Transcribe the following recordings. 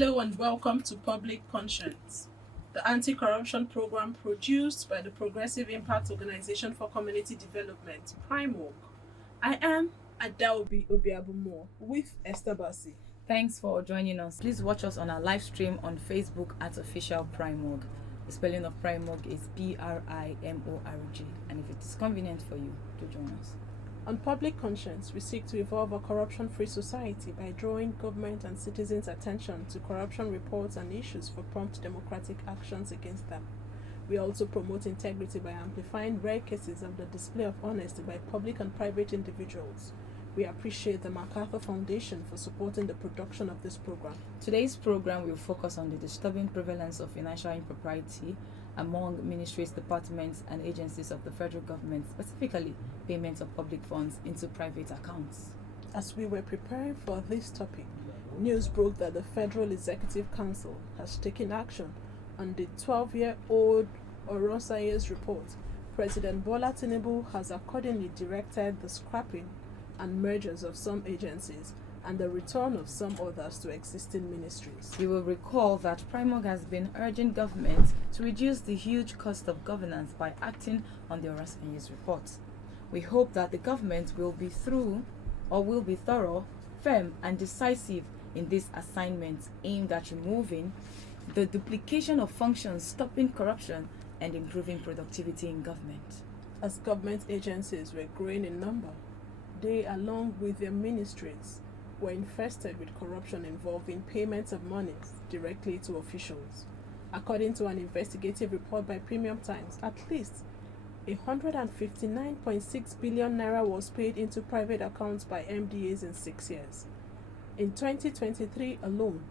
Hello and welcome to Public Conscience, the anti-corruption program produced by the Progressive Impact Organization for Community Development, PRIMORG. I am Adaobi Obiabumo with Esther Bassi. Thanks for joining us. Please watch us on our live stream on Facebook at Official PRIMORG. The spelling of PRIMORG is PRIMORG, and if it is convenient for you, do join us. On Public Conscience, we seek to evolve a corruption-free society by drawing government and citizens' attention to corruption reports and issues for prompt democratic actions against them. We also promote integrity by amplifying rare cases of the display of honesty by public and private individuals. We appreciate the MacArthur Foundation for supporting the production of this program. Today's program will focus on the disturbing prevalence of financial impropriety among ministries, departments, and agencies of the federal government, specifically payments of public funds into private accounts. As we were preparing for this topic, news broke that the Federal Executive Council has taken action on the 12-year-old Oronsaye's report. President Bola Tinubu has accordingly directed the scrapping and mergers of some agencies and the return of some others to existing ministries. You will recall that PRIMORG has been urging government to reduce the huge cost of governance by acting on the Oronsaye's report. We hope that the government will be thorough, firm, and decisive in this assignment aimed at removing the duplication of functions, stopping corruption, and improving productivity in government. As government agencies were growing in number, they, along with their ministries, were infested with corruption involving payments of monies directly to officials. According to an investigative report by Premium Times, at least 159.6 billion naira was paid into private accounts by MDAs in 6 years. In 2023 alone,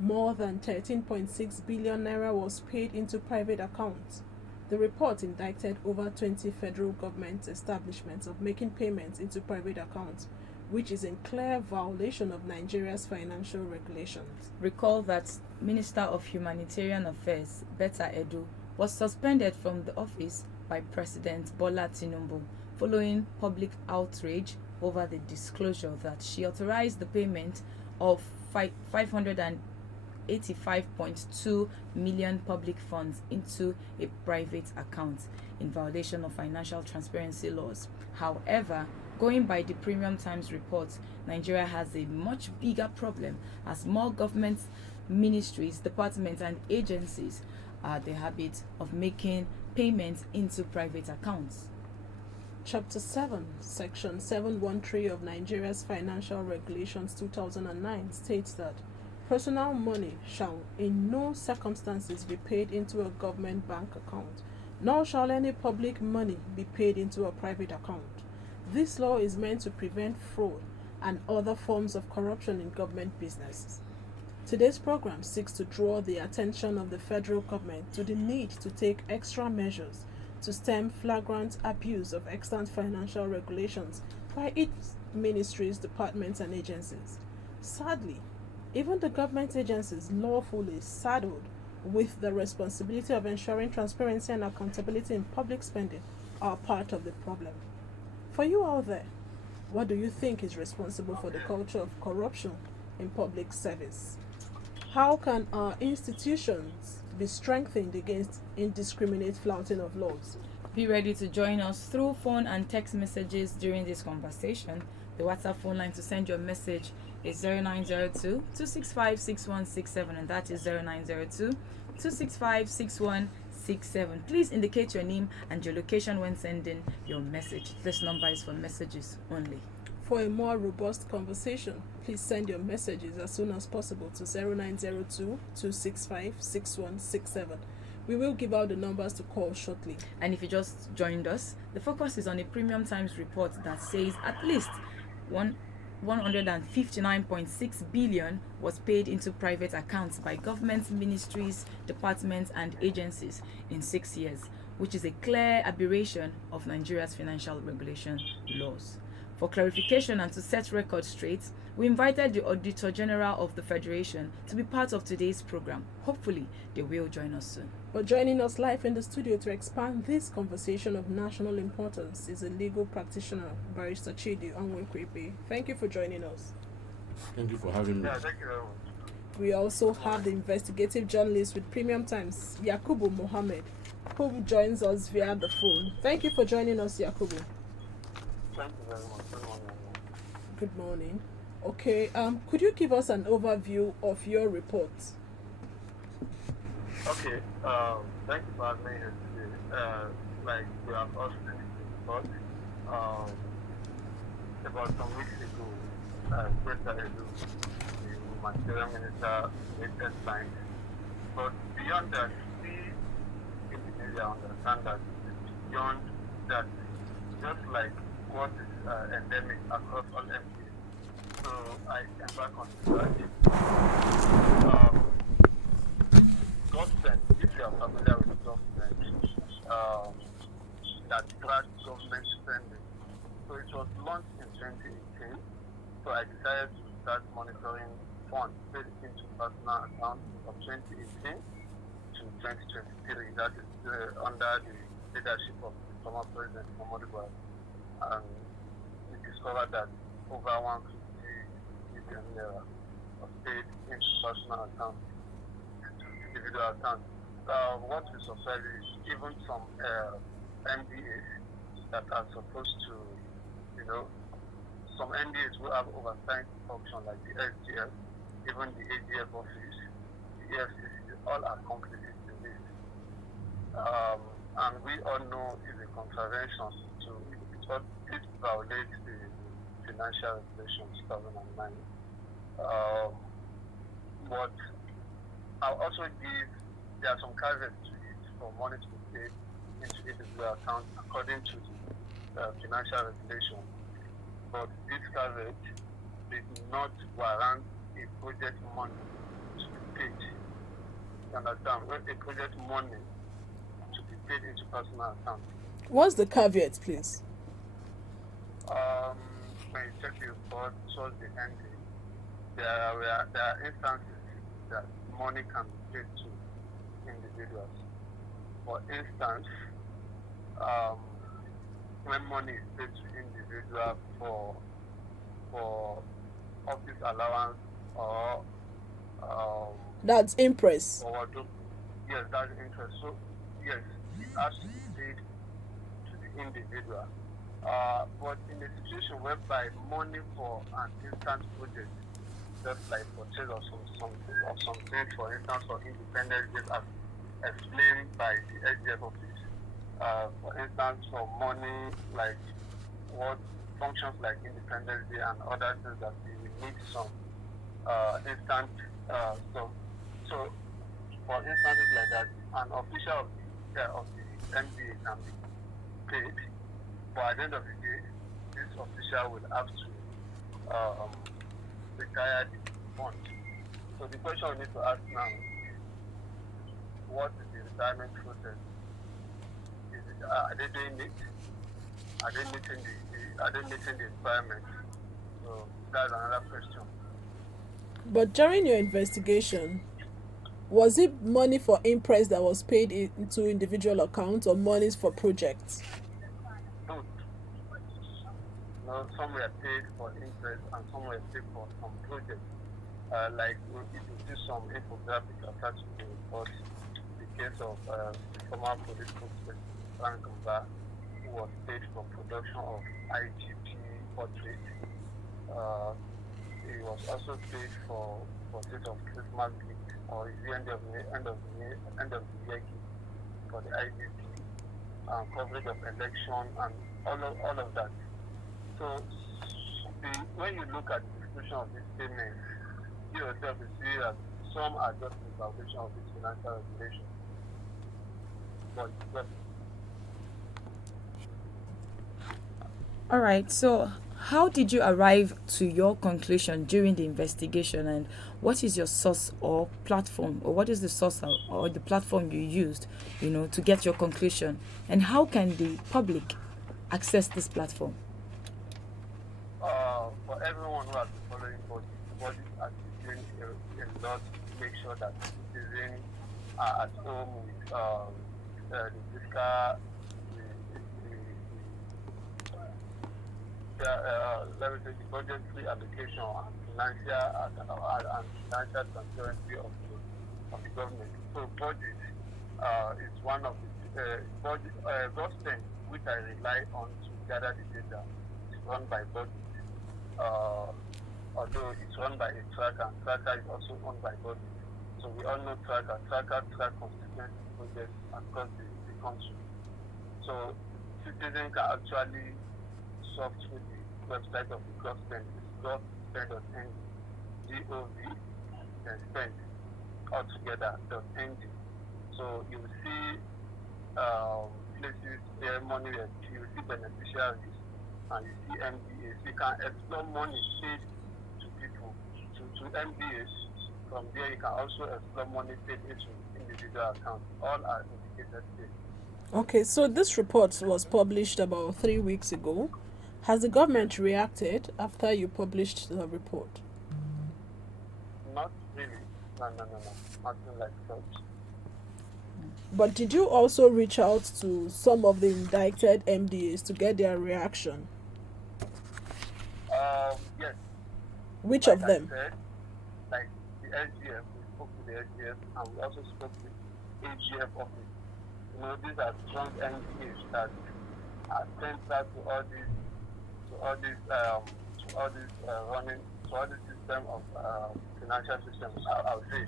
more than 13.6 billion naira was paid into private accounts. The report indicted over 20 federal government establishments of making payments into private accounts, which is in clear violation of Nigeria's financial regulations. Recall that Minister of Humanitarian Affairs, Betta Edu, was suspended from the office by President Bola Tinubu following public outrage over the disclosure that she authorized the payment of 585.2 million public funds into a private account in violation of financial transparency laws. However, going by the Premium Times report, Nigeria has a much bigger problem as more government ministries, departments, and agencies are the habit of making payments into private accounts. Chapter 7, Section 713 of Nigeria's Financial Regulations 2009 states that personal money shall in no circumstances be paid into a government bank account, nor shall any public money be paid into a private account. This law is meant to prevent fraud and other forms of corruption in government businesses. Today's program seeks to draw the attention of the federal government to the need to take extra measures to stem flagrant abuse of extant financial regulations by its ministries, departments, and agencies. Sadly, even the government agencies lawfully saddled with the responsibility of ensuring transparency and accountability in public spending are part of the problem. For you out there, what do you think is responsible for the culture of corruption in public service? How can our institutions be strengthened against indiscriminate flouting of laws? Be ready to join us through phone and text messages during this conversation. The WhatsApp phone line to send your message is 0902-265-6167, and that is 0902-265-6167. Please indicate your name and your location when sending your message. This number is for messages only. For a more robust conversation, please send your messages as soon as possible to 0902-265-6167. We will give out the numbers to call shortly. And if you just joined us, the focus is on a Premium Times report that says at least 159.6 billion was paid into private accounts by government ministries, departments, and agencies in 6 years, which is a clear aberration of Nigeria's financial regulation laws. For clarification and to set records straight, we invited the Auditor General of the Federation to be part of today's program. Hopefully, they will join us soon. But joining us live in the studio to expand this conversation of national importance is a legal practitioner, Barrister Chidi Onwekwepe. Thank you for joining us. Thank you for having me. Yeah, thank you very much. we also have the investigative journalist with Premium Times, Yakubu Mohammed, who joins us via the phone. Thank you for joining us, Yakubu. Thank you very much. Good morning. Good morning. Okay, could you give us an overview of your report? Okay, thank you for having me here today. Like we have also finished the report, about some weeks ago, President Edu, the Nigerian minister, made headlines. But beyond that, we in the media understand that it's beyond that, just like what is endemic across all MDAs. So I embark on research. Government, if you are familiar with government, that tracks government spending. So it was launched in 2018. So I decided to start monitoring funds paid into personal accounts from 2018 to 2023. That is under the leadership of the former President Muhammadu Buhari. And we discovered that over 150 million naira was paid into personal accounts, individual accounts. What we surprised is even some MDAs that are supposed to, some MDAs will have oversight function like the SGF, even the AGF office, the EFCC, all are complicit in this. And we all know it's a contravention to, because it violates the Financial Regulation 2009. But I'll also there are some caveats to it for money to be paid into individual accounts according to the financial regulation. But this caveat did not warrant a project money to be paid. You understand? When a project money to be paid into personal accounts. What's the caveat, please? When you check the report towards the ending, there are instances that money can be paid to individuals. For instance, when money is paid to individuals for office allowance or that's interest. Yes, that's interest. So yes, it has to be paid to the individual. But in a situation whereby money for an instant project, just like purchase of something, for instance, for independence days, as explained by the SGF office. For instance, for money like what functions like Independence Day and other things that we need some instant stuff. So, for instances like that, an official of the MDA can be paid, but at the end of the day, this official will have to retire the fund. So the question we need to ask now is, what is the retirement process? Are they doing it? Are they meeting the requirement? So that's another question. But during your investigation, was it money for interest that was paid into individual accounts or monies for projects? Both. Some were paid for interest and some were paid for some projects. Like if you see some infographics attached to the report, the case of the former police spokesman Frank Mba, who was paid for production of IGP portrait. He was also paid for purchase of Christmas gift or the end of the year gift for the IGP, coverage of election and all of that. So when you look at the description of this payment, you yourself will see that some are just in violation of this financial regulation. But All right, so how did you arrive to your conclusion during the investigation, and what is your source or platform, or what is the source or the platform you used, to get your conclusion, and how can the public access this platform? For everyone who has been following body has been doing a lot to make sure that citizens are at home with the fiscal, the budgetary allocation and financial transparency of the government. So budget is one of the government which I rely on to gather the data. It's run by budget. Although it's run by a tracker, and tracker is also owned by budget. So we all know tracker track constituency projects across the country. So citizens can actually surf through the website of the government. It's gov.spend.ng, gov, and spend altogether.ng. So you will see places where money is, you will see beneficiaries, and you see MDAs. You can explore money paid to people, to MDAs. From there, you can also explore money paid into individual accounts. All are indicated there. Okay, so this report was published about 3 weeks ago. Has the government reacted after you published the report? Not really. No. Nothing like such. But did you also reach out to some of the indicted MDAs to get their reaction? Yes. Which Like of them? I said, like the SGF, we spoke to the SGF, and we also spoke with AGF office. You know, these are strong MDAs that are central to all this system of financial systems. I'll say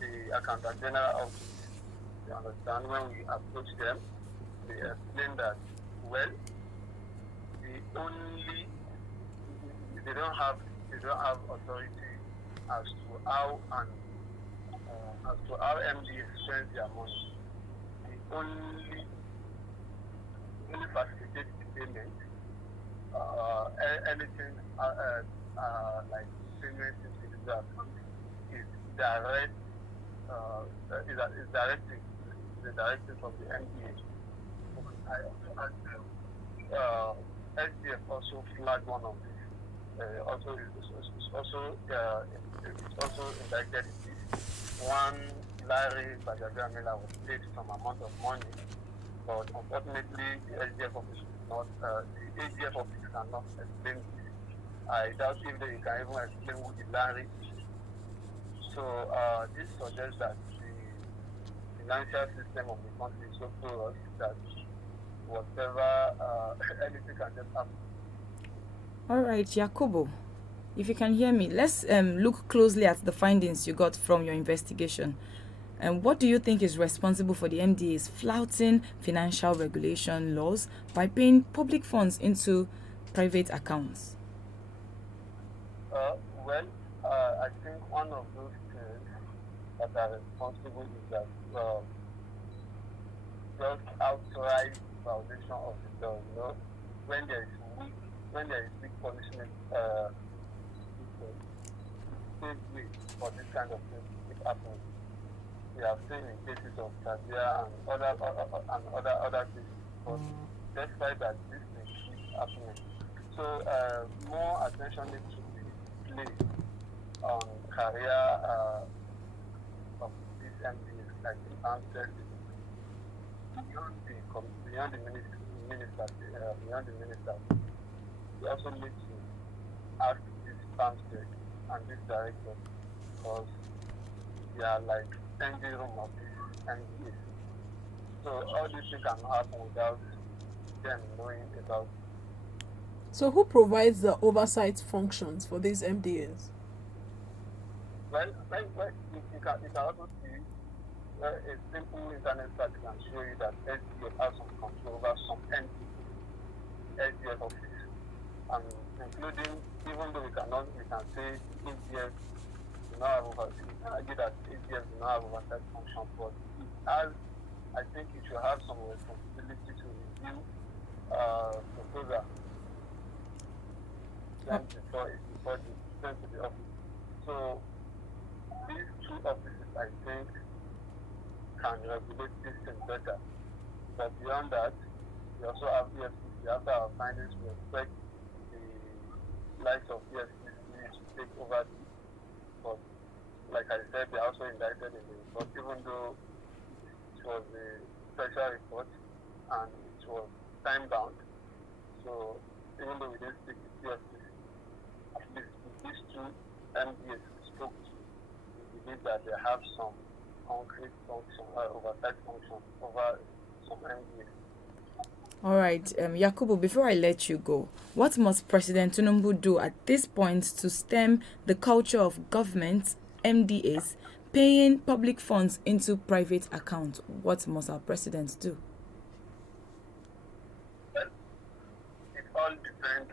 the Accountant General Office. You understand, when we approach them, they explain that, well, they don't have authority as to how MDs spend their money. They only facilitate the payment. Anything like payment into the account is direct. Is directive. The directive from the MDA. I also asked them. SDF also flagged one of these. It's also indicted in this. One Larry Bajajamila was paid some amount of money, but unfortunately the SDF office the AGF office cannot explain this. I doubt if they can even explain who the Larry is. So this suggests that the financial system of the country is so porous that whatever, anything can just happen. All right, Jacobo, if you can hear me, let's look closely at the findings you got from your investigation. And what do you think is responsible for the MDAs flouting financial regulation laws by paying public funds into private accounts? I think one of those things that are responsible is that just outright violation of the law. You know, when there is weak punishment, safe way for this kind of thing to keep happening. We have seen in cases of Kabia and other cases, but despite that, this thing keeps happening. So more attention needs to be placed on career of these MPs, like the answer beyond the minister. We also need to ask this pamphlet and this director, because they are like changing room of this MPs. So all this thing can happen without them knowing about it. So who provides the oversight functions for these MDAs? Well, you can also see a simple internet search can show you that SDF has some control over some SDF office, and including, even though we can say SDF do not have oversight, we can argue that SDF do not have oversight function, but I think it should have some responsibility to review proposal before it sent to the office. So these two offices, I think, can regulate this thing better. But beyond that, we also have EFCC. After our findings, we expect the likes of EFCC to take over this. But like I said, they are also indicted in the report, even though it was a special report and it was time bound. So even though we didn't speak with EFCC, at least with these two MDAs spoke to, we believe that they have some concrete function, oversight function over some MDAs. All right, Yakubu, before I let you go, what must President Tinubu do at this point to stem the culture of government, MDAs, paying public funds into private accounts? What must our president do? Well, it all depends.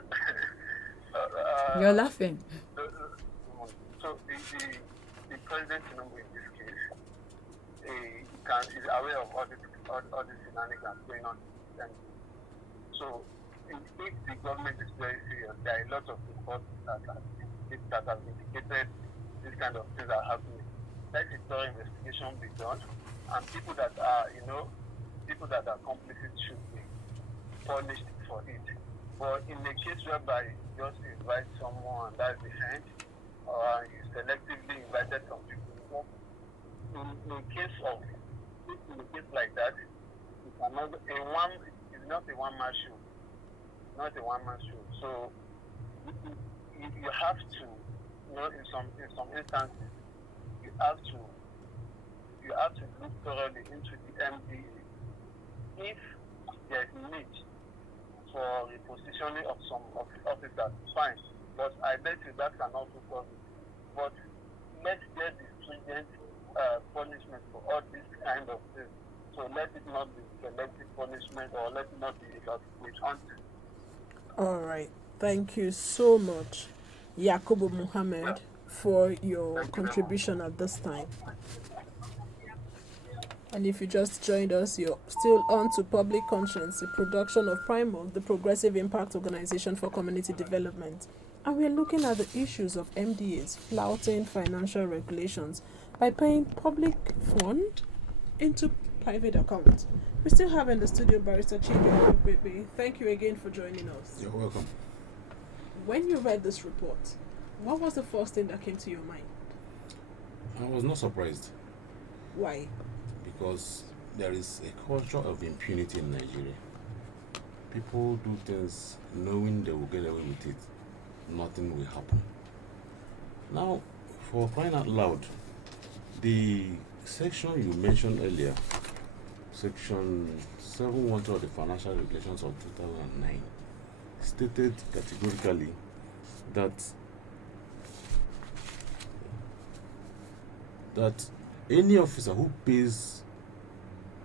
You're laughing. So the president Tinubu in this case is aware of all the shenanigans going on. And so if the government is very serious, there are a lot of reports that have indicated this kind of things are happening. Let a thorough investigation be done, and people that are complicit should be punished for it. But in the case whereby you just invite someone and that's the end, or you selectively invited some people, in a case like that, it's not a one-man show. Not a one-man show. So you have to, in some instances, you have to look thoroughly into the MDA. If there is need for repositioning of some officers, fine. But I bet you that cannot be done. But let there be stringent punishment for all these kind of things. So let it not be selective punishment, or let it not be with hunting. All right. Thank you so much, Yakubu Muhammad, for your contribution at this time. And if you just joined us, you're still on to Public Conscience, a production of Primal, the Progressive Impact Organization for Community Development. And we're looking at the issues of MDAs flouting financial regulations by paying public fund into private accounts. We still have in the studio Barrister Chidi Pepe. Thank you again for joining us. You're welcome. When you read this report, what was the first thing that came to your mind? I was not surprised. Why? Because there is a culture of impunity in Nigeria. People do things knowing they will get away with it. Nothing will happen. Now, for crying out loud, the section you mentioned earlier, Section 712 of the Financial Regulations of 2009, stated categorically that any officer who pays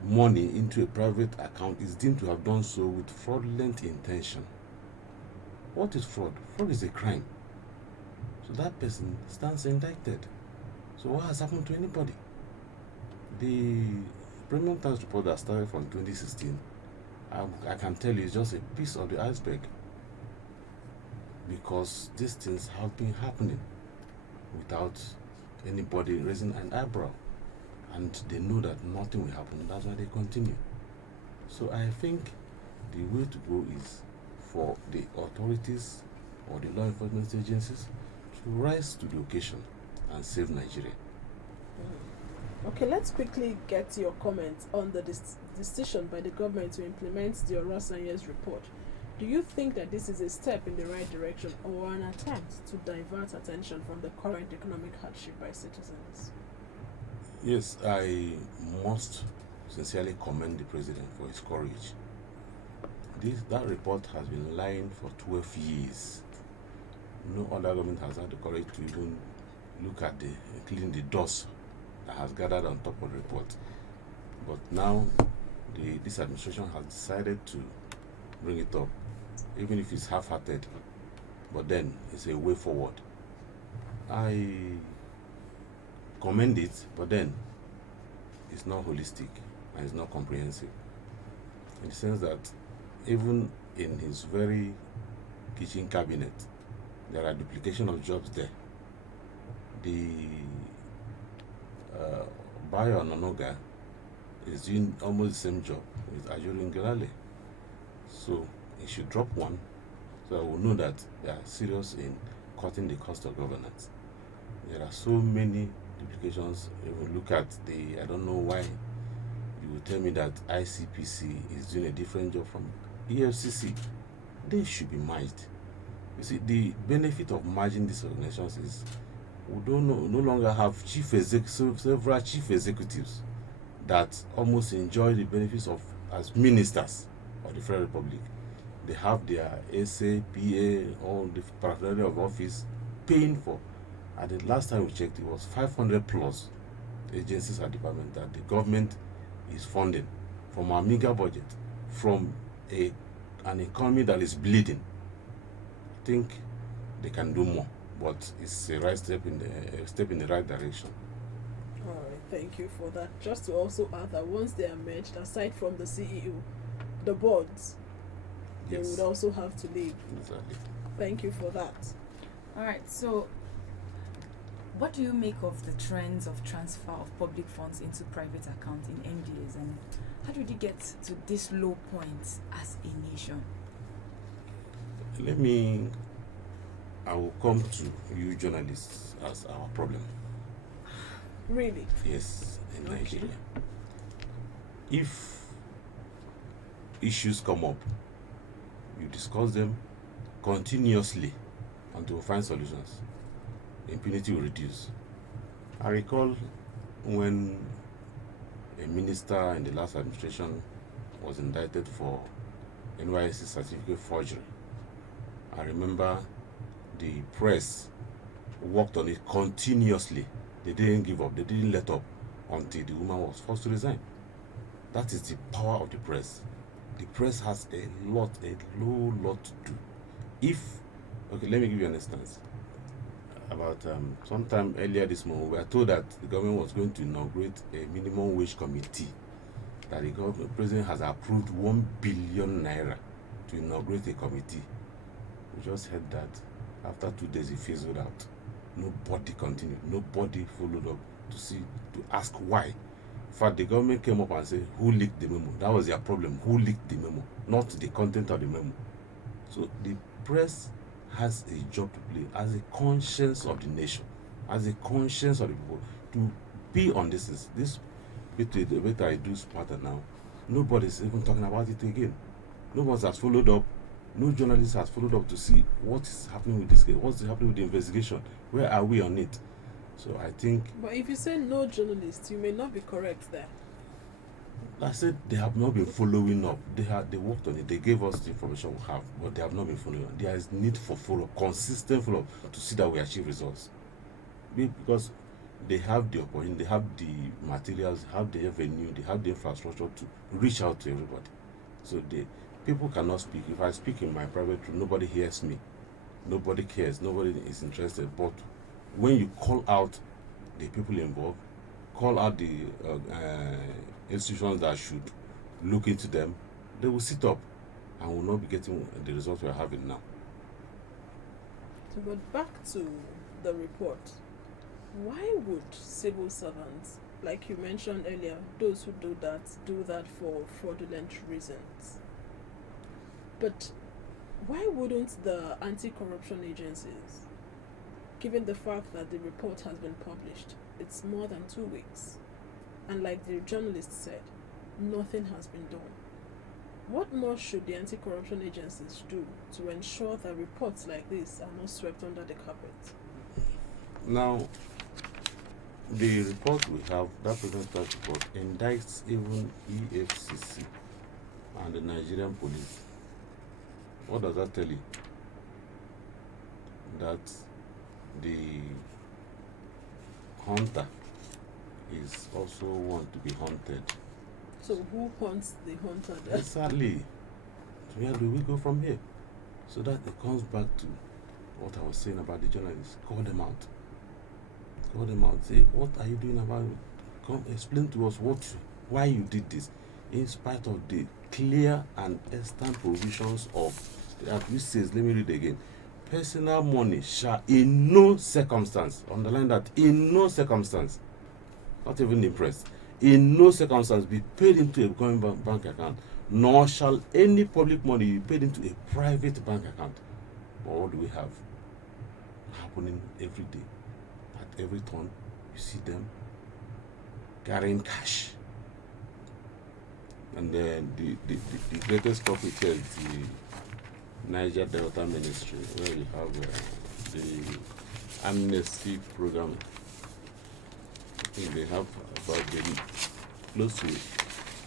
money into a private account is deemed to have done so with fraudulent intention. What is fraud? Fraud is a crime. So that person stands indicted. So what has happened to anybody? The Premium Times report that started from 2016, I can tell you, it's just a piece of the iceberg, because these things have been happening without anybody raising an eyebrow, and they know that nothing will happen. That's why they continue. So I think the way to go is for the authorities or the law enforcement agencies to rise to the occasion and save Nigeria. Okay, let's quickly get your comments on the decision by the government to implement the Orasanye's report. Do you think that this is a step in the right direction, or an attempt to divert attention from the current economic hardship by citizens? Yes, I must sincerely commend the president for his courage. That report has been lying for 12 years. No other government has had the courage to even look at clean the dust that has gathered on top of the report. But now this administration has decided to bring it up, even if it's half-hearted. But then it's a way forward. I commend it, but then it's not holistic and it's not comprehensive. In the sense that even in his very kitchen cabinet, there are duplication of jobs there. The Bayo Nonoga is doing almost the same job with Ajuri Ngelale. So he should drop one, so I will know that they are serious in cutting the cost of governance. There are so many duplications. If you look at I don't know why you will tell me that ICPC is doing a different job from EFCC. They should be merged. You see, the benefit of merging these organizations is We don't no longer have several chief executives that almost enjoy the benefits of as ministers of the Federal Republic. They have their SA, PA, all the paraphernalia of office paying for. At the last time we checked, it was 500 plus agencies and departments that the government is funding from our meager budget, from an economy that is bleeding. I think they can do more, but it's a step in the right direction. All right, thank you for that. Just to also add that once they are merged, aside from the CEO, the boards, they would also have to leave. Exactly. Thank you for that. All right, so what do you make of the trends of transfer of public funds into private accounts in MDAs, and how did we get to this low point as a nation? I will come to you journalists as our problem. Really? Yes, in Okay. Nigeria. If issues come up, you discuss them continuously until we find solutions. Impunity will reduce. I recall when a minister in the last administration was indicted for NYSC certificate forgery. I remember the press worked on it continuously. They didn't give up, they didn't let up until the woman was forced to resign. That is the power of the press. The press has a low lot to do. Okay, let me give you an instance. About sometime earlier this month, we were told that the government was going to inaugurate a minimum wage committee, that the president has approved 1 billion naira to inaugurate a committee. We just heard that after 2 days it fizzled out. Nobody continued, nobody followed up to ask why. In fact, the government came up and said, who leaked the memo? That was their problem. Who leaked the memo? Not the content of the memo. So the press has a job to play as a conscience of the nation, as a conscience of the people, to be on this bit the bit I do smarter now. Nobody's even talking about it again. Nobody has followed up. No journalist has followed up to see what is happening with this case, what's happening with the investigation, where are we on it. So I think. But if you say no journalists, you may not be correct there. I said they have not been following up. They worked on it. They gave us the information we have, but they have not been following up. There is need for follow-up, consistent follow-up, to see that we achieve results. Because they have the opportunity, they have the materials, they have the revenue, they have the infrastructure to reach out to everybody. So people cannot speak. If I speak in my private room, nobody hears me. Nobody cares. Nobody is interested. But when you call out the people involved, call out the institutions that should look into them, they will sit up and will not be getting the results we are having now. So, but back to the report. Why would civil servants, like you mentioned earlier, those who do that for fraudulent reasons? But why wouldn't the anti-corruption agencies, given the fact that the report has been published, it's more than 2 weeks, and like the journalist said, nothing has been done? What more should the anti-corruption agencies do to ensure that reports like this are not swept under the carpet? Now, the report we have, that president's report, indicts even EFCC and the Nigerian police. What does that tell you? That the hunter is also want to be hunted. So who hunts the hunter then? Exactly. So where do we go from here? So that it comes back to what I was saying about the journalists. Call them out. Call them out. Say, what are you doing about it? Come explain to us why you did this, in spite of the clear and extant provisions of which says, let me read again. Personal money shall in no circumstance, underline that, in no circumstance, not even impressed, in no circumstance be paid into a government bank account, nor shall any public money be paid into a private bank account. But what do we have happening every day? At every turn, you see them carrying cash. And then the greatest topic here is the Niger Delta Ministry, where you have the amnesty program. I think they have about close to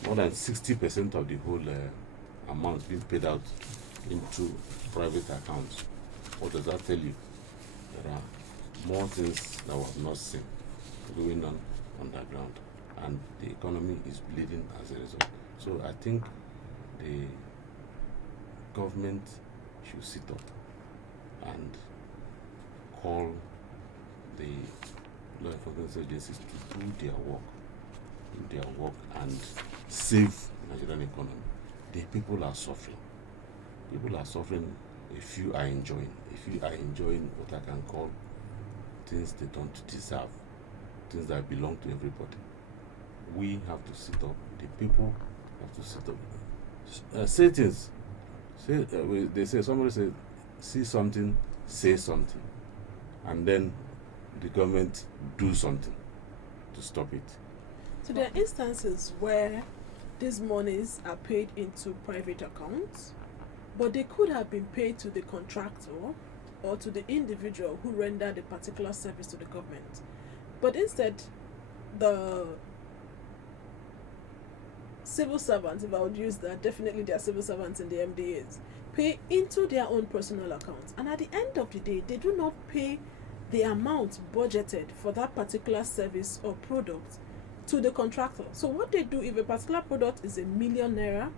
more than 60% of the whole amount being paid out into private accounts. What does that tell you? There are more things that we have not seen going on underground, and the economy is bleeding as a result. So I think the government should sit up and call the law enforcement agencies to do their work and save Nigerian economy. The people are suffering. People are suffering. A few are enjoying. A few are enjoying what I can call things they don't deserve, things that belong to everybody. We have to sit up. The people have to sit up. Say things. They say, somebody said, see something, say something, and then the government do something to stop it. So there are instances where these monies are paid into private accounts, but they could have been paid to the contractor or to the individual who rendered a particular service to the government. But instead, the civil servants, if I would use that, definitely they are civil servants in the MDAs, pay into their own personal accounts. And at the end of the day, they do not pay the amount budgeted for that particular service or product to the contractor. So what they do, if a particular product is ₦1,000,000,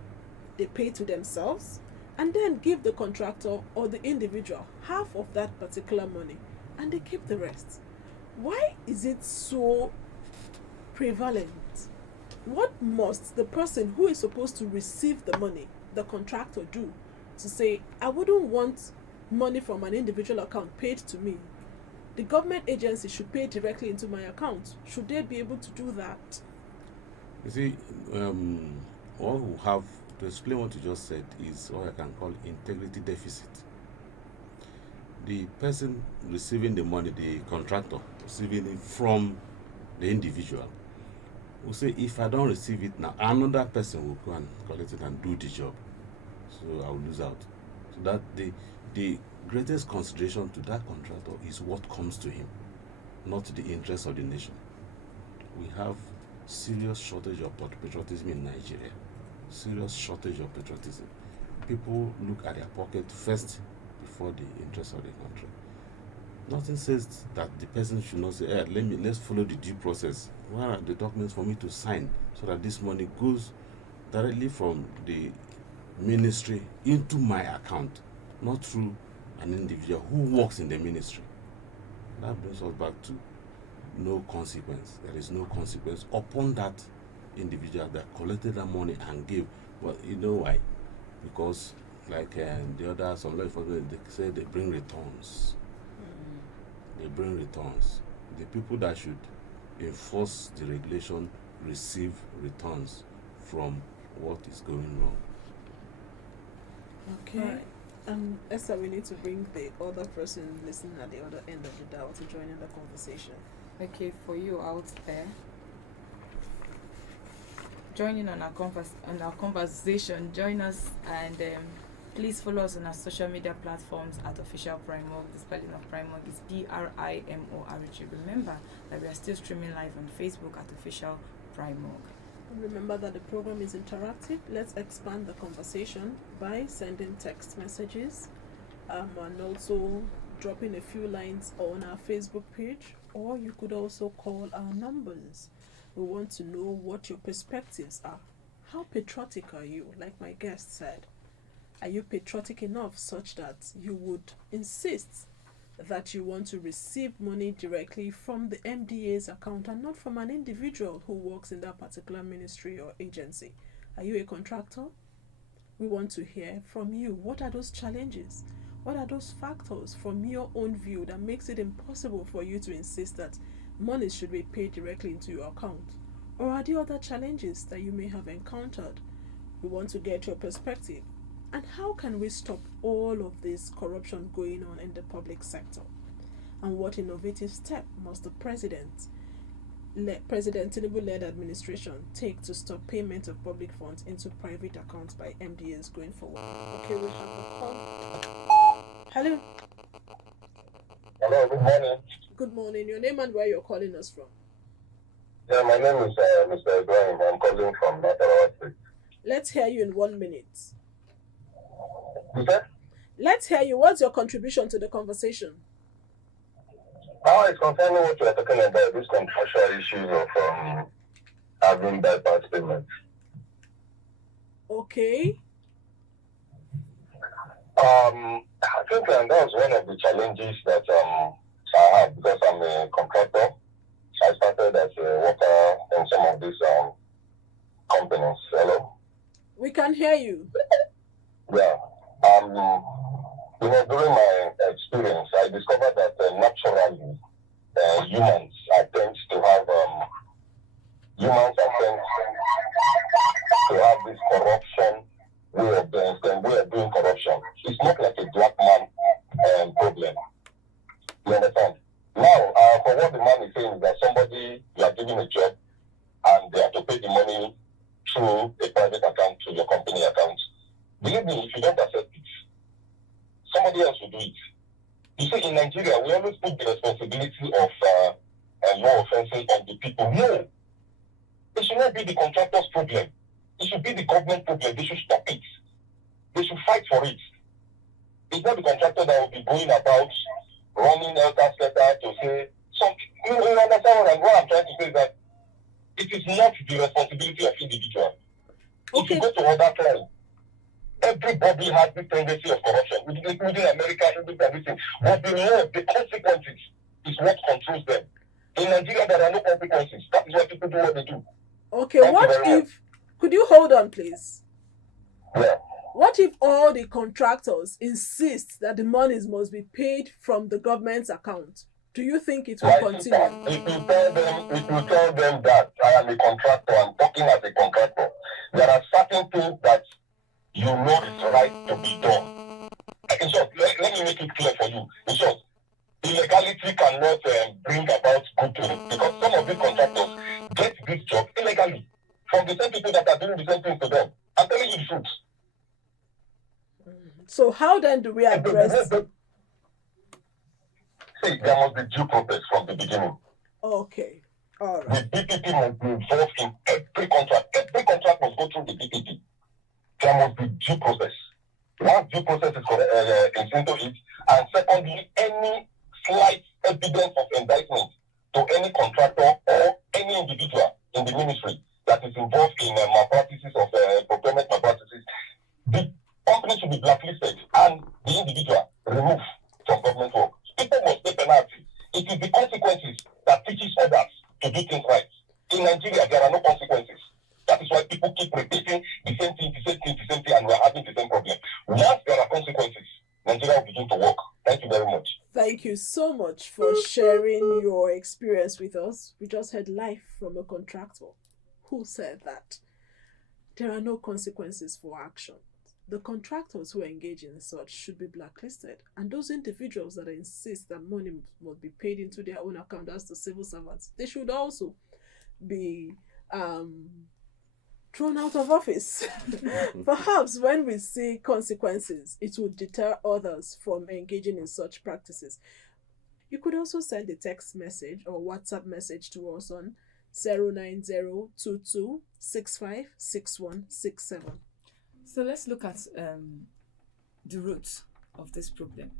they pay to themselves and then give the contractor or the individual half of that particular money, and they keep the rest. Why is it so prevalent? What must the person who is supposed to receive the money, the contractor, do to say, I wouldn't want money from an individual account paid to me? The government agency should pay directly into my account. Should they be able to do that? You see, all who have to explain what you just said is what I can call integrity deficit. The person receiving the money, the contractor receiving it from the individual, will say, if I don't receive it now, another person will go and collect it and do the job. So I will lose out. So that the greatest consideration to that contractor is what comes to him, not the interest of the nation. We have serious shortage of patriotism in Nigeria. Serious shortage of patriotism. People look at their pocket first before the interest of the country. Nothing says that the person should not say, hey, let's follow the due process. Where are the documents for me to sign so that this money goes directly from the ministry into my account, not through an individual who works in the ministry? That brings us back to no consequence. There is no consequence upon that individual that collected that money and gave. Well, you know why? Because like the other, some law enforcement, they say they bring returns. They bring returns. The people that should enforce the regulation receive returns from what is going wrong. Okay. Esther, we need to bring the other person listening at the other end of the dial to join in the conversation. Okay, for you out there, joining on our conversation, join us and please follow us on our social media platforms at Official Primorg. The spelling of Primorg is Primorg. Remember that we are still streaming live on Facebook at Official Primorg. Remember that the program is interactive. Let's expand the conversation by sending text messages and also dropping a few lines on our Facebook page, or you could also call our numbers. We want to know what your perspectives are. How patriotic are you? Like my guest said, are you patriotic enough such that you would insist that you want to receive money directly from the MDA's account and not from an individual who works in that particular ministry or agency? Are you a contractor? We want to hear from you. What are those challenges? What are those factors from your own view that makes it impossible for you to insist that money should be paid directly into your account? Or are there other challenges that you may have encountered? We want to get your perspective. And how can we stop all of this corruption going on in the public sector? And what innovative step must the President Tinubu-led administration take to stop payment of public funds into private accounts by MDAs going forward? Okay, we have a call. Hello. Hello, good morning. Good morning. Your name and where you're calling us from? Yeah, my name is Mr. Ibrahim. I'm calling from Nasarawa. Let's hear you in 1 minute. You said? Let's hear you. What's your contribution to the conversation? It's concerning what you are talking about, these controversial issues of having bypass payments. Okay. I think that was one of the challenges that I have because I'm a contractor. I started as a worker in some of these companies. Hello? We can hear you. Yeah. During my experience, I discovered that naturally humans tend to have this corruption way of doing corruption. It's not like a black man problem. You understand? Now, for what the man is saying is that somebody, you are giving a job and they have to pay the money through a private account to your company account. Believe me, if you don't accept it, somebody else will do it. You see, in Nigeria, we always put the responsibility of law offenses on the people. No, it should not be the contractor's problem. It should be the government problem. They should stop it. They should fight for it. It's not the contractor that will be going about running helter-skelter to say something. You understand what I'm trying to say is that it is not the responsibility of individual. Okay. If you go to other clients, everybody has this tendency of corruption, including America, including everything. But the law, the consequences is what controls them. In Nigeria, there are no consequences. That is why people do what they do. Okay, what if, could you hold on, please? Yeah. What if all the contractors insist that the monies must be paid from the government's account? Do you think it will continue? If you tell them that I am a contractor, I'm talking as a contractor, there are certain things that you know it's right to be done. In short, let me make it clear for you. In short, illegality cannot bring about good things because some of these contractors get this job illegally from the same people that are doing the same things to them. I'm telling you the truth. So how then do we address? See, there must be due process from the beginning. Okay, all right. The DPP must be involved in every contract. Every contract must go through the DPP. There must be due process. Once due process is into it, and secondly, any slight evidence of indictment to any contractor or any individual in the ministry that is involved in malpractices of procurement malpractices, the company should be blacklisted and the individual removed from government work. People must pay penalty. It is the consequences that teaches others to do things right. In Nigeria, there are no consequences. That is why people keep repeating the same thing, and we're having the same problem. Once there are consequences, Nigeria will begin to work. Thank you very much. Thank you so much for sharing your experience with us. We just heard live from a contractor who said that there are no consequences for action. The contractors who engage in such should be blacklisted, and those individuals that insist that money must be paid into their own account as the civil servants, they should also be thrown out of office. Perhaps when we see consequences, it would deter others from engaging in such practices. You could also send a text message or WhatsApp message to us on 09022656167. So let's look at the root of this problem.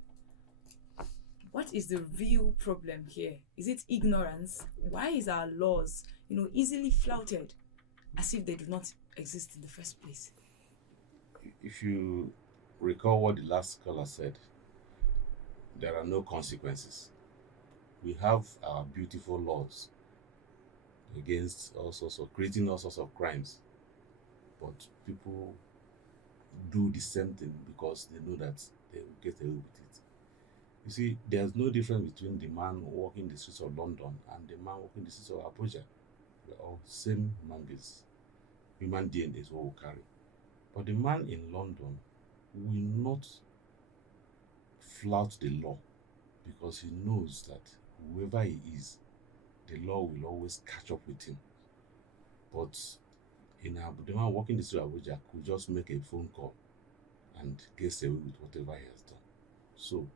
What is the real problem here? Is it ignorance? Why is our laws, easily flouted as if they do not exist in the first place? If you recall what the last caller said, there are no consequences. We have our beautiful laws against creating all sorts of crimes, but people do the same thing because they know that they will get away with it. You see, there's no difference between the man walking the streets of London and the man walking the streets of Abuja. We're all same human beings. Human DNA is what we carry. But the man in London will not flout the law because he knows that whoever he is, the law will always catch up with him. But the man walking the street of Abuja could just make a phone call and gets away with whatever he has done. So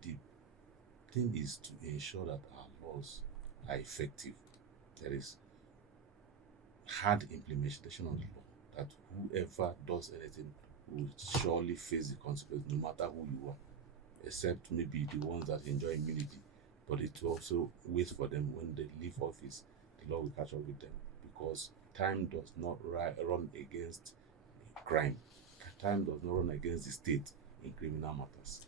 the thing is to ensure that our laws are effective. There is hard implementation of the law, that whoever does anything will surely face the consequence, no matter who you are, except maybe the ones that enjoy immunity. But it will also wait for them when they leave office. The law will catch up with them, because time does not run against crime. Time does not run against the state in criminal matters.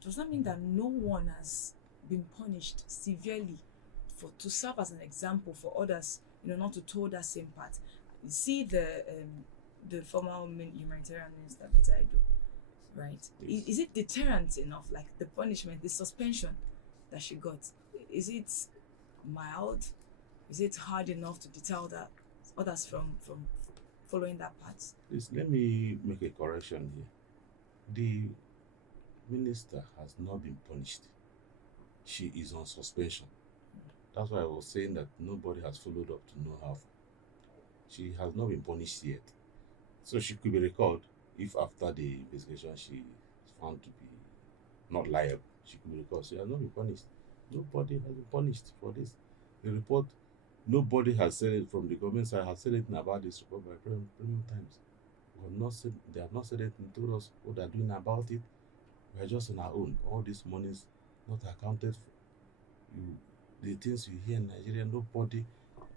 Does that mean that no one has been punished severely to serve as an example for others, not to toe that same path? You see the former humanitarian minister, Betty Aido, right? Yes. Is it deterrent enough, like the punishment, the suspension that she got? Is it mild? Is it hard enough to deter others from following that path? Please, let me make a correction here. The minister has not been punished. She is on suspension. That's why I was saying that nobody has followed up to know how far. She has not been punished yet. So she could be recalled if after the investigation she is found to be not liable. She could be recalled. She has not been punished. Nobody has been punished for this. The report, nobody has said it from the government side, has said anything about this report by premium times. They have not said anything, told us what they're doing about it. We are just on our own. All this money is not accounted for. The things you hear in Nigeria, nobody.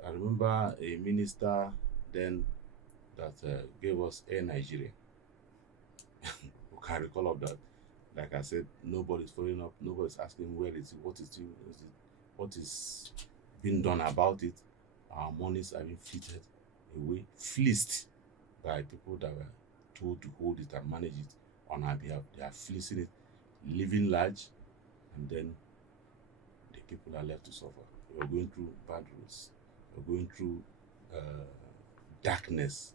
I remember a minister then that gave us Air Nigeria. We can recall of that. Like I said, nobody's following up. Nobody's asking where is it, what is being done about it. Our monies are being fleeted away, fleeced by people that were told to hold it and manage it on our behalf. They are fleecing it, living large, and then the people are left to suffer. We're going through bad roads. We're going through darkness.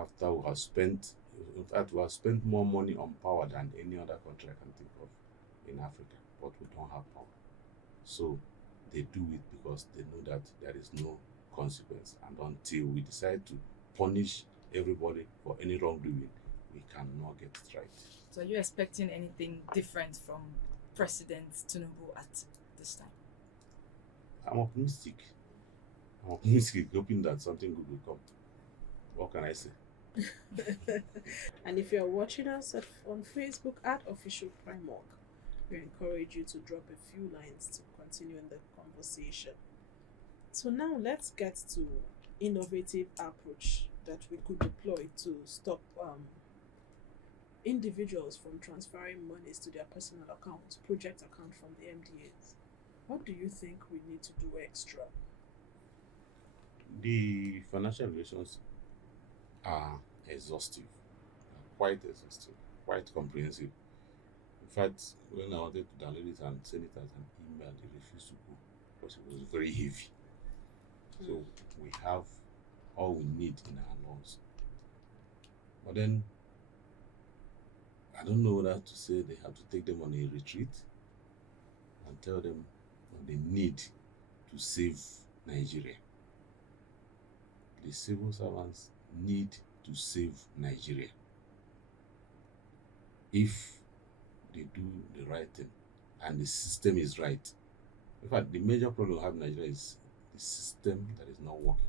After we have spent, in fact, we have spent more money on power than any other country I can think of in Africa, but we don't have power. So they do it because they know that there is no consequence, and until we decide to punish everybody for any wrongdoing, we cannot get it right. So are you expecting anything different from President Tinubu at this time? I'm optimistic, hoping that something good will come. What can I say? And if you're watching us on Facebook at Official Primark, we encourage you to drop a few lines to continue in the conversation. So now let's get to innovative approach that we could deploy to stop individuals from transferring monies to their personal account, project account from the MDAs. What do you think we need to do extra? The financial regulations are exhaustive, quite exhaustive, quite comprehensive. In fact, when I wanted to download it and send it as an email, it refused to go because it was very heavy. So we have all we need in our laws. But then, I don't know whether to say they have to take them on a retreat and tell them what they need to save Nigeria. The civil servants need to save Nigeria. If they do the right thing and the system is right. In fact, the major problem we have in Nigeria is the system that is not working.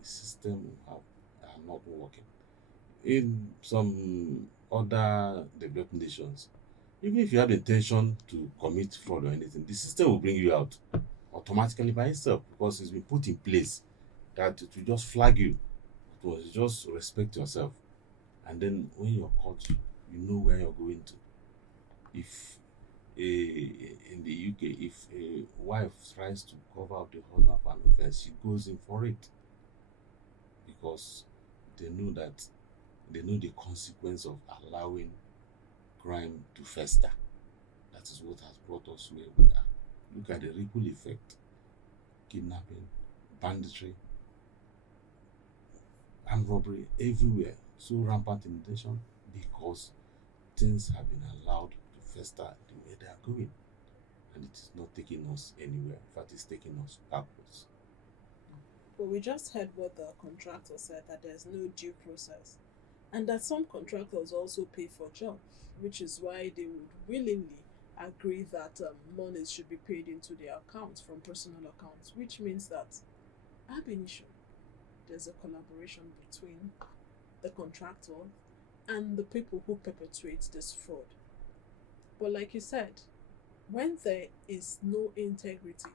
The system we have are not working. In some other developed nations, even if you have the intention to commit fraud or anything, the system will bring you out automatically by itself because it's been put in place that it will just flag you. It will just respect yourself. And then when you're caught, you know where you're going to. If in the UK, if a wife tries to cover up the husband for an offense, she goes in for it because they know the consequence of allowing crime to fester. That is what has brought us where we are. Look at the ripple effect: kidnapping, banditry, armed robbery everywhere, so rampant in the nation because things have been allowed to fester the way they are going, and it is not taking us anywhere. In fact, it's taking us backwards. But we just heard what the contractor said, that there's no due process, and that some contractors also pay for jobs, which is why they would willingly agree that monies should be paid into their accounts from personal accounts, which means that ab initio, there's a collaboration between the contractor and the people who perpetuate this fraud. But like you said, when there is no integrity,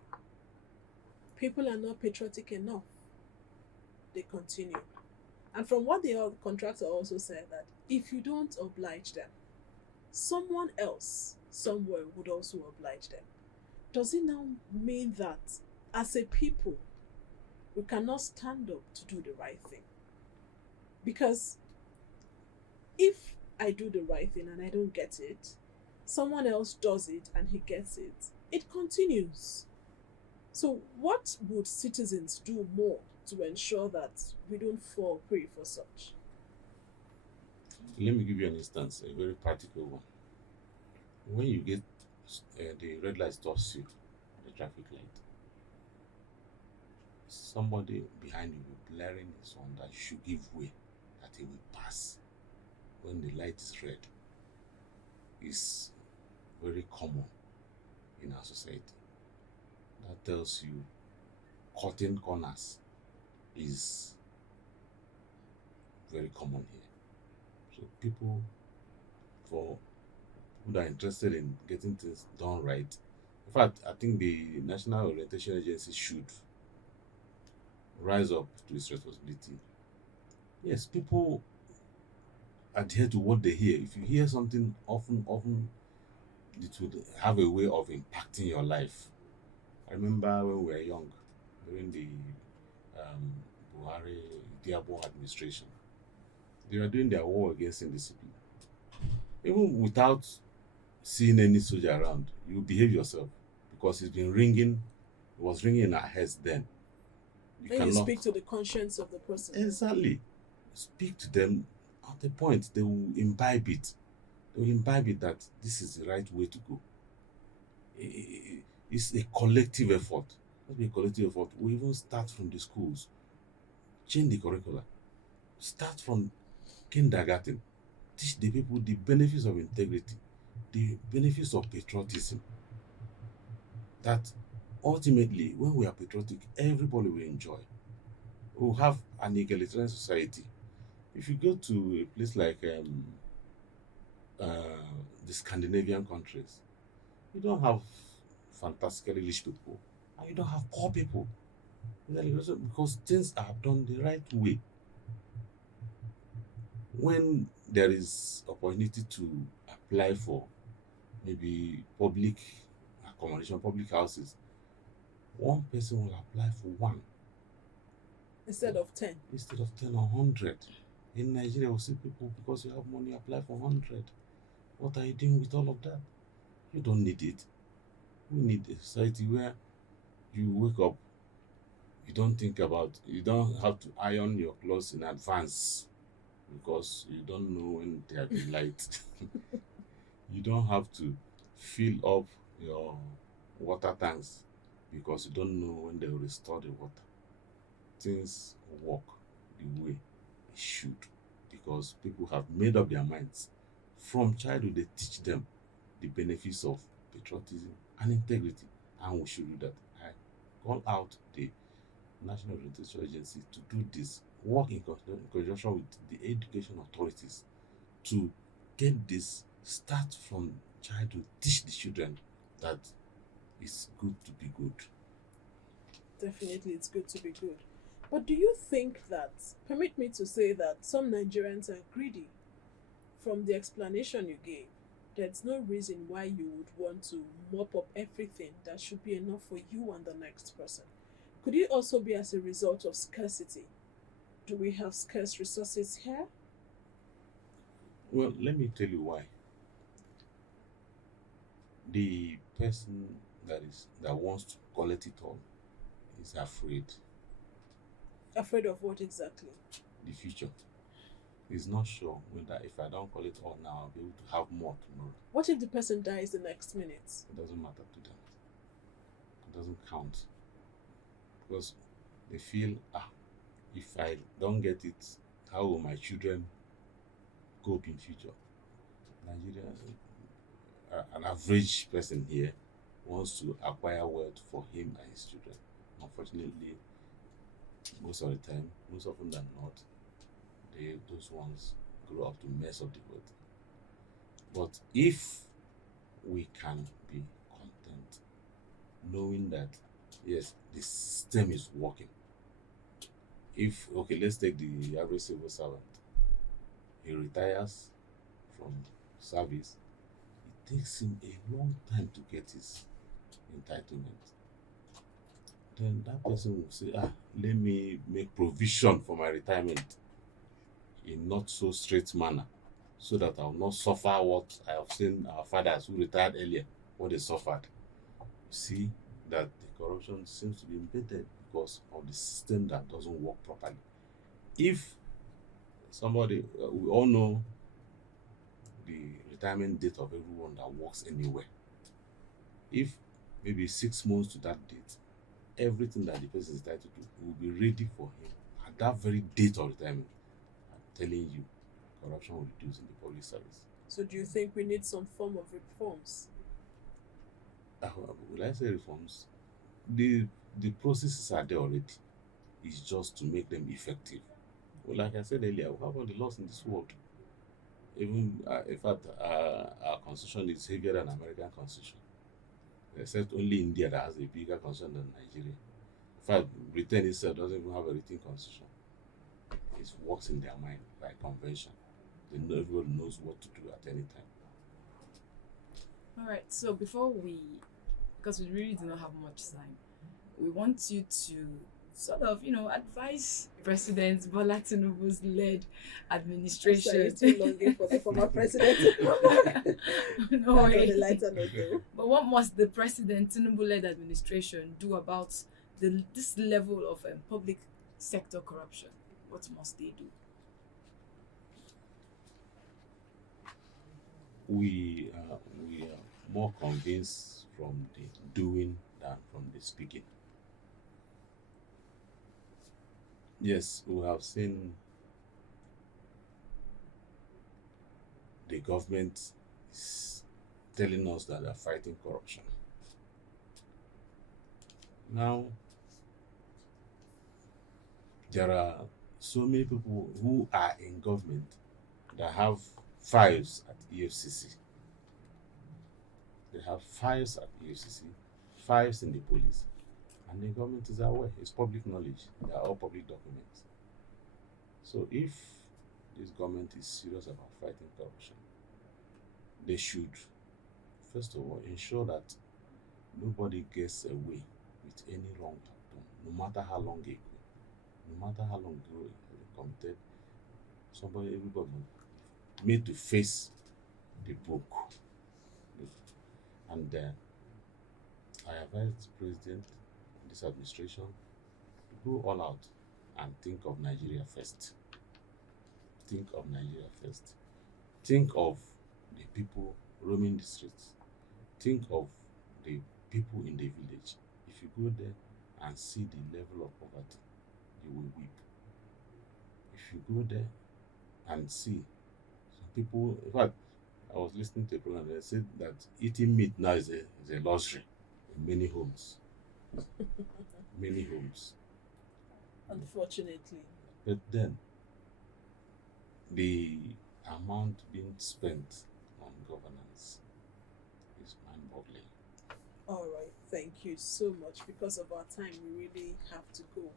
people are not patriotic enough, they continue. And from what the contractor also said, that if you don't oblige them, someone else somewhere would also oblige them. Does it now mean that as a people, we cannot stand up to do the right thing? Because if I do the right thing and I don't get it, someone else does it and he gets it, it continues. So what would citizens do more to ensure that we don't fall prey for such? Let me give you an instance, a very practical one. When you get the red light stops you, the traffic light, somebody behind you will blaring his horn that you should give way, that he will pass when the light is red. Is very common in our society. That tells you cutting corners is very common here. So people who are interested in getting things done right. In fact, I think the National Orientation Agency should rise up to its responsibility. Yes, people adhere to what they hear. If you hear something often it would have a way of impacting your life. I remember when we were young, during the Buhari Diabo administration, they were doing their war against indiscipline. Even without seeing any soldier around, you behave yourself because it was ringing in our heads then. You speak to the conscience of the person. Exactly. Speak to them at the point, they will imbibe it. They will imbibe it that this is the right way to go. It's a collective effort. Let's be a collective effort. We even start from the schools. Change the curricula. Start from kindergarten. Teach the people the benefits of integrity, the benefits of patriotism. That ultimately, when we are patriotic, everybody will enjoy. We'll have an egalitarian society. If you go to a place like the Scandinavian countries, you don't have fantastically rich people and you don't have poor people. Because things are done the right way. When there is opportunity to apply for maybe public accommodation, public houses, one person will apply for one instead of 10. Instead of 10 or 100. In Nigeria, we see people, because you have money, apply for 100. What are you doing with all of that? You don't need it. We need a society where you wake up, you don't have to iron your clothes in advance because you don't know when there will be light. You don't have to fill up your water tanks because you don't know when they will restore the water. Things work the way it should because people have made up their minds. From childhood, they teach them the benefits of patriotism and integrity, and we should do that. I call out the National Orientation Agency to do this, work in conjunction with the education authorities to get this, start from childhood, teach the children that it's good to be good. Definitely, it's good to be good. But do you think that, permit me to say that some Nigerians are greedy? From the explanation you gave, there's no reason why you would want to mop up everything that should be enough for you and the next person. Could it also be as a result of scarcity? Do we have scarce resources here? Well, let me tell you why. The person that wants to collect it all is afraid. Afraid of what exactly? The future. He's not sure whether if I don't collect all now, I'll be able to have more tomorrow. What if the person dies the next minute? It doesn't matter to them. It doesn't count. Because they feel, if I don't get it, how will my children cope in future? Nigeria, an average person here wants to acquire wealth for him and his children. Unfortunately, most of the time, most often than not, those ones grow up to mess up the world. But if we can be content, knowing that yes, the system is working. If okay, let's take the average civil servant. He retires from service. It takes him a long time to get his entitlement. Then that person will say, let me make provision for my retirement in not so straight manner, so that I will not suffer what I have seen our fathers who retired earlier, what they suffered. You see that the corruption seems to be embedded because of the system that doesn't work properly. If somebody, we all know the retirement date of everyone that works anywhere. If maybe 6 months to that date, everything that the person is entitled to will be ready for him at that very date of retirement. I'm telling you, corruption will reduce in the public service. So do you think we need some form of reforms? Will I say reforms? The processes are there already. It's just to make them effective. Well, like I said earlier, we have all the laws in this world. Even, in fact, our constitution is heavier than American constitution. Except only India that has a bigger constitution than Nigeria. In fact, Britain itself doesn't even have a written constitution. It works in their mind by convention. Everybody knows what to do at any time. All right, so before because we really do not have much time, we want you to sort of, advise President Bola Tinubu's led administration. Sorry, it's too long for the former president. No way. The lighter note, though. But what must the President Tinubu-led administration do about this level of public sector corruption? What must they do? We are more convinced from the doing than from the speaking. Yes, we have seen the government is telling us that they're fighting corruption. Now, there are so many people who are in government that have files at EFCC. They have files at EFCC, files in the police, and the government is aware. It's public knowledge. They are all public documents. So if this government is serious about fighting corruption, they should, first of all, ensure that nobody gets away with any wrong done, no matter how long ago, no matter how long ago they committed. Everybody made to face the book. And I advise the president and this administration to go all out and think of Nigeria first. Think of Nigeria first. Think of the people roaming the streets. Think of the people in the village. If you go there and see the level of poverty, you will weep. If you go there and see some people, in fact, I was listening to a program that said that eating meat now is a luxury in many homes. Many homes. Unfortunately. But then, the amount being spent on governance is mind-boggling. All right, thank you so much. Because of our time, we really have to go.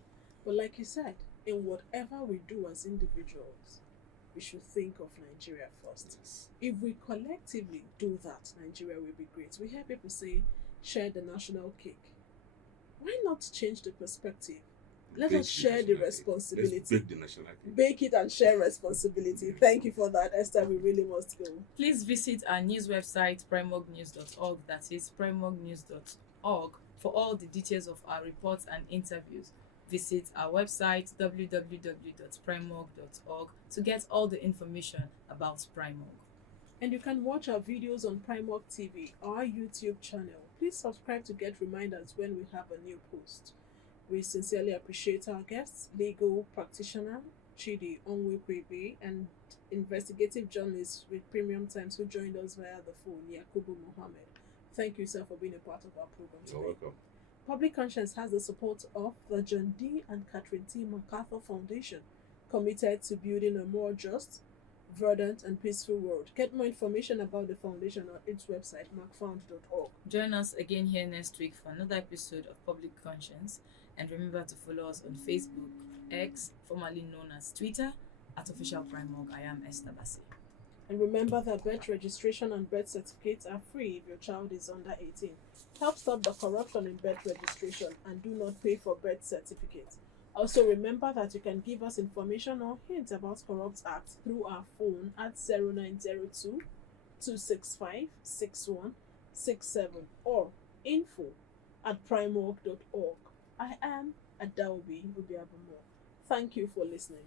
But like you said, in whatever we do as individuals, we should think of Nigeria first. Yes. If we collectively do that, Nigeria will be great. We hear people say, share the national cake. Why not change the perspective? Let us share the responsibility. Let's bake the national cake. Bake it and share responsibility. Thank you for that, Esther. We really must go. Please visit our news website, primognews.org. That is primognews.org for all the details of our reports and interviews. Visit our website, www.primog.org, to get all the information about Primog. And you can watch our videos on Primog TV, our YouTube channel. Please subscribe to get reminders when we have a new post. We sincerely appreciate our guests, legal practitioner Chidi Onwekwebe, and investigative journalist with Premium Times who joined us via the phone, Yakubu Mohammed. Thank you, sir, for being a part of our program today. You're welcome. Public Conscience has the support of the John D. and Catherine T. MacArthur Foundation, committed to building a more just, verdant, and peaceful world. Get more information about the foundation on its website, macfound.org. Join us again here next week for another episode of Public Conscience, and remember to follow us on Facebook, X, formerly known as Twitter, at Official Prime Org. I am Esther Bassi. And remember that birth registration and birth certificates are free if your child is under 18. Help stop the corruption in birth registration and do not pay for birth certificates. Also remember that you can give us information or hints about corrupt acts through our phone at 0902 265 6167 or info@primework.org. I am Adaobi Ubiabumo. Thank you for listening.